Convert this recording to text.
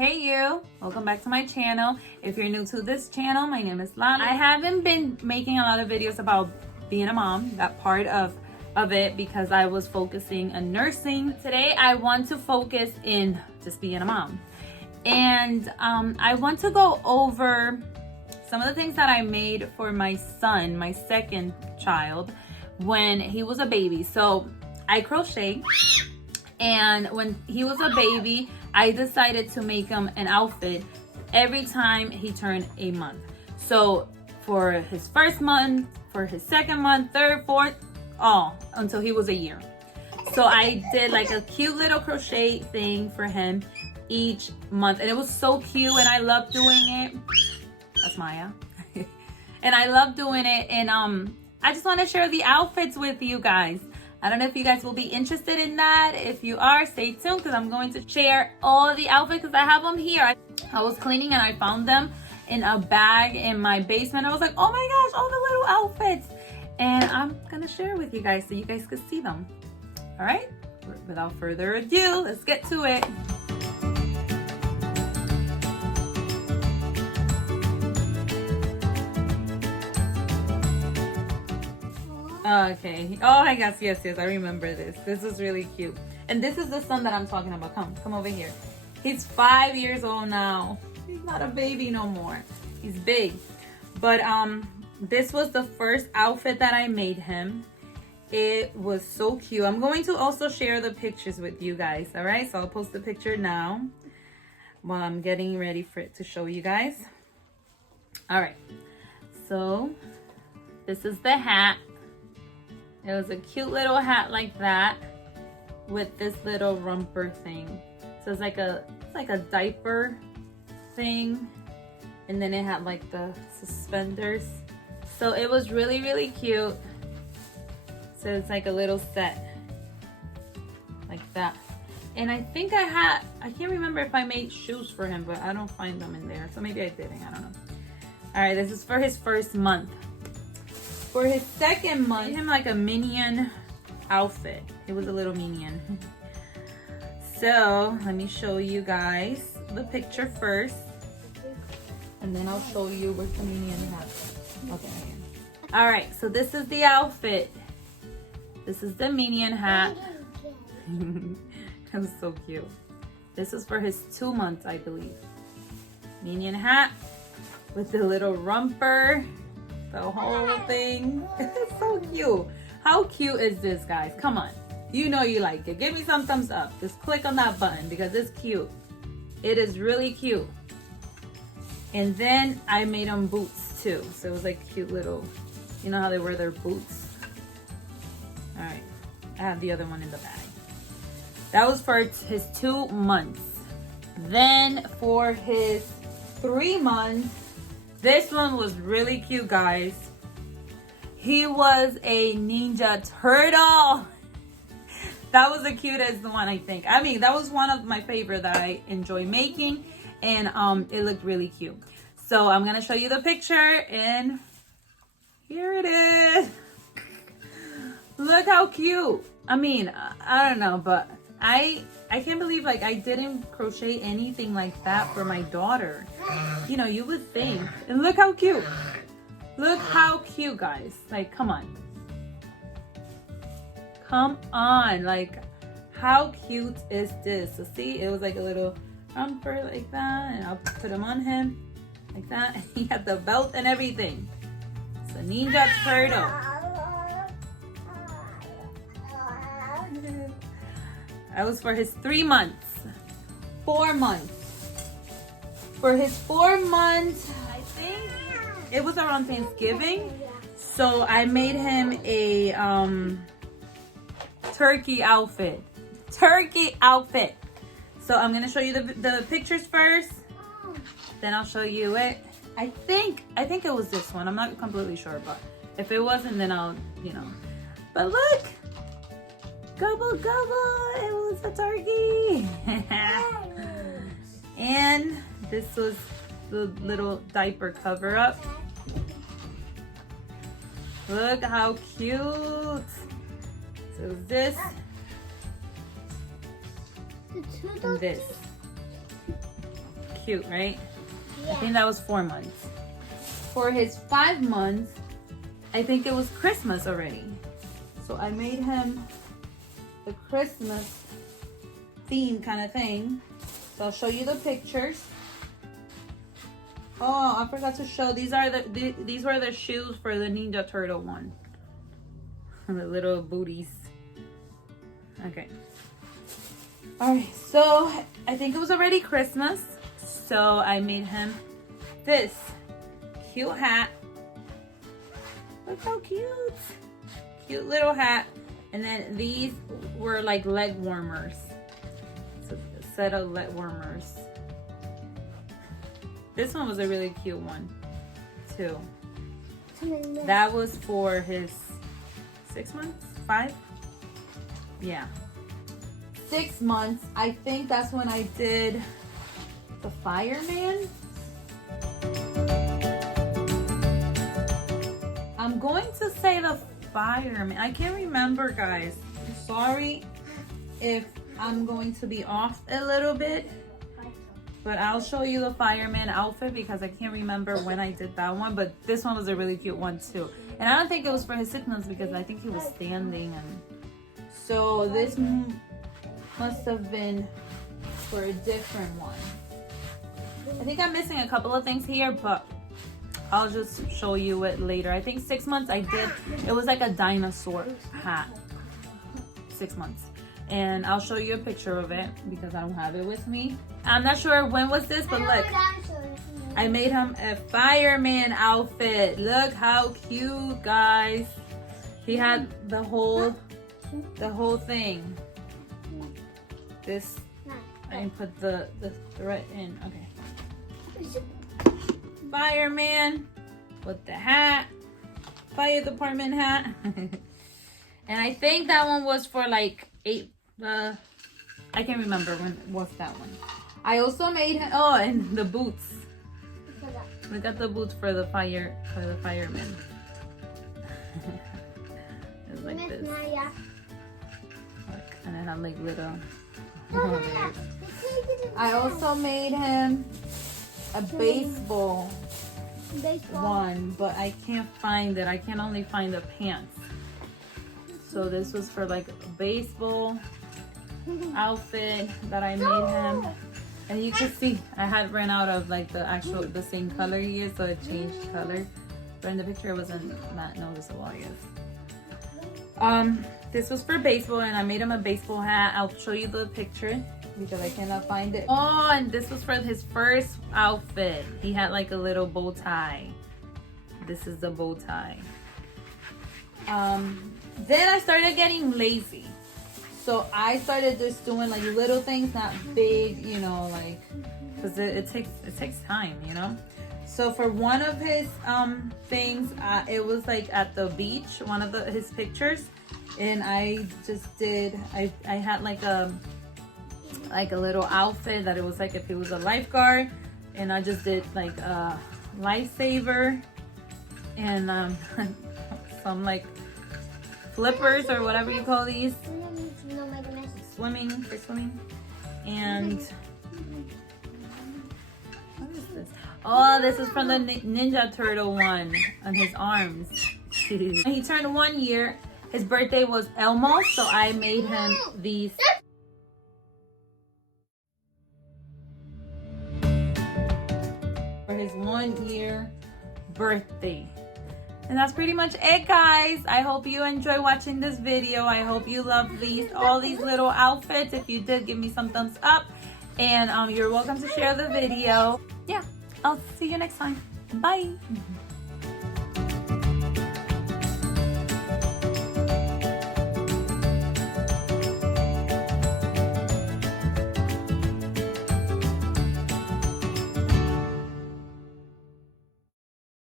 Hey you, welcome back to my channel. If you're new to this channel, my name is Lana. I haven't been making a lot of videos about being a mom, that part of it, because I was focusing on nursing. Today I want to focus in just being a mom. And I want to go over some of the things that I made for my son, my second child, when he was a baby. So I crochet, and when he was a baby, I decided to make him an outfit every time he turned a month. So for his first month, for his second month, third, fourth, all until he was a year. So I did like a cute little crochet thing for him each month, and it was so cute, and I love doing it. That's Maya. And I love doing it, and I just want to share the outfits with you guys. I don't know if you guys will be interested in that. If you are, stay tuned, because I'm going to share all the outfits because I have them here. I was cleaning and I found them in a bag in my basement. I was like, oh my gosh, all the little outfits. And I'm going to share with you guys so you guys can see them. All right, without further ado, let's get to it. Okay. Oh my gosh, yes, I remember this. This is really cute. And this is the son that I'm talking about. Come over here. He's 5 years old now. He's not a baby no more. He's big. But this was the first outfit that I made him. It was so cute. I'm going to also share the pictures with you guys. All right, so I'll post the picture now while I'm getting ready for it to show you guys. All right, so this is the hat. It was a cute little hat like that with this little romper thing. So it's like a diaper thing, and then it had like the suspenders. So it was really, really cute. So it's like a little set like that. And I think I can't remember if I made shoes for him, but I don't find them in there. So maybe I didn't, I don't know. All right, this is for his first month. For his second month, I made him like a minion outfit. It was a little minion. So let me show you guys the picture first, and then I'll show you where the minion hat. Okay. All right, so this is the outfit. This is the minion hat. That was so cute. This is for his 2 months, I believe. Minion hat with the little romper. The whole thing. It's so cute. How cute is this, guys? Come on. You know you like it. Give me some thumbs up. Just click on that button because it's cute. It is really cute. And then I made them boots too. So it was like cute little, you know how they wear their boots? All right. I have the other one in the bag. That was for his 2 months. Then for his 3 months, this one was really cute, guys. He was a Ninja Turtle. That was the cutest one, I think. I mean, that was one of my favorite that I enjoy making, and it looked really cute. So I'm gonna show you the picture, and here it is. Look how cute. I mean, I don't know, but I can't believe like I didn't crochet anything like that for my daughter. You know, you would think. And look how cute. Look how cute, guys. Like, come on. Come on. Like, how cute is this? So see, it was like a little romper like that, and I'll put him on him like that. He had the belt and everything. It's a Ninja Turtle. That was for his 3 months. 4 months. For his 4 months, I think it was around Thanksgiving. So I made him a turkey outfit. Turkey outfit. So I'm gonna show you the pictures first. Then I'll show you it. I think it was this one. I'm not completely sure, but if it wasn't, then I'll, you know. But look. Gobble, gobble, it was a turkey. And this was the little diaper cover up. Look how cute. So this and this. cute, right? Yeah. I think that was 4 months. For his 5 months, I think it was Christmas already. So I made him the Christmas theme kind of thing. So I'll show you the pictures. Oh, I forgot to show. These were the shoes for the Ninja Turtle one. The little booties. Okay. Alright, so I think it was already Christmas. So I made him this cute hat. Look how cute. Cute little hat. And then these were like leg warmers. So a set of leg warmers. This one was a really cute one too. That was for his 6 months? 5? Yeah. 6 months. I think that's when I did the fireman. I'm going to say the fireman. I can't remember, guys. I'm sorry if I'm going to be off a little bit. But I'll show you the fireman outfit because I can't remember when I did that one. But this one was a really cute one too. And I don't think it was for his 6 months because I think he was standing. And so this must have been for a different one. I think I'm missing a couple of things here, but I'll just show you it later. I think 6 months I did. It was like a dinosaur hat. 6 months. And I'll show you a picture of it because I don't have it with me. I'm not sure when was this, but look. I made him a fireman outfit. Look how cute, guys. He had the whole thing. This, I didn't put the thread in. Okay. Fireman with the hat. Fire department hat. And I think that one was for like 8. I can't remember when was that one. I also made him, oh, and the boots. We got the boots for the fireman. It's like this. Look, and then I'm like little. Oh, I also made him a baseball one, but I can't find it. I can only find the pants. So this was for like a baseball outfit that I made him. And you can see I had ran out of like the same color he is, so it changed color. But in the picture it wasn't that noticeable, I guess. This was for baseball and I made him a baseball hat. I'll show you the picture because I cannot find it. Oh, and this was for his first outfit. He had like a little bow tie. This is the bow tie. Then I started getting lazy. So I started just doing like little things, not big, you know, like, because it takes time, you know. So for one of his things, it was like at the beach, one of his pictures, and I just did, I had like a little outfit that it was like if he was a lifeguard, and I just did like a lifesaver and some like flippers or whatever you call these. Swimming, for swimming. And what is this? Oh, this is from the Ninja Turtle one on his arms. He turned 1 year. His birthday was Elmo, so I made him these. For his 1 year birthday. And that's pretty much it, guys. I hope you enjoy watching this video. I hope you love all these little outfits. If you did, give me some thumbs up. And you're welcome to share the video. Yeah, I'll see you next time. Bye.